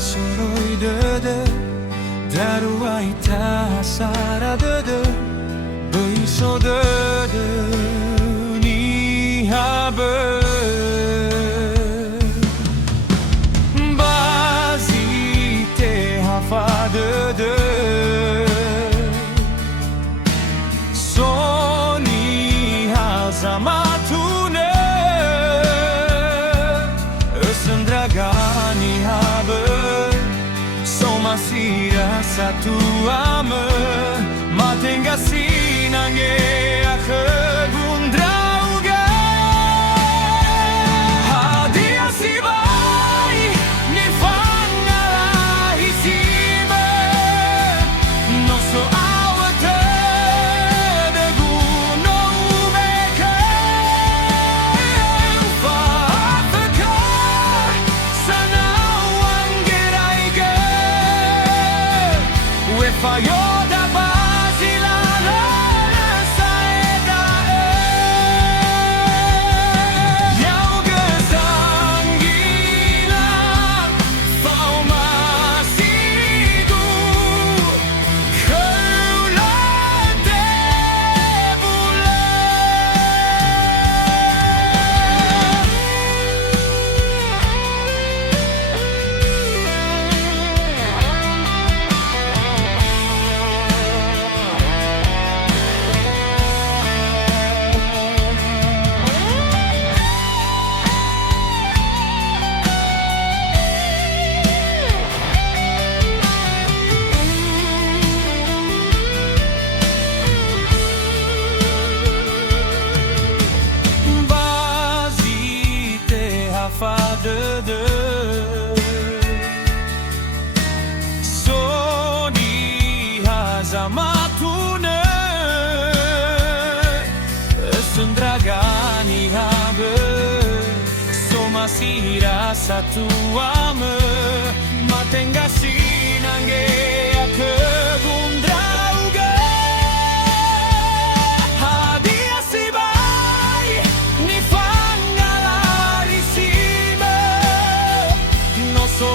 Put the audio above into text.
soroi dede daruai ta sara dede so dede ni habe bazi te hafa dede soni hazamatune ösendragani habe somasira satu ame matenga sinange akhebundrauga HADIA SIBAI NIFANGALAHISIMO nosso awate de guno umeke fa Afrika sana wangeraige we fayoda dede soni hazamatune ösendragani habe somasira satu ame matenga sinange akhebundrauga HADIA SIBAI NIFANGALAHISIMO so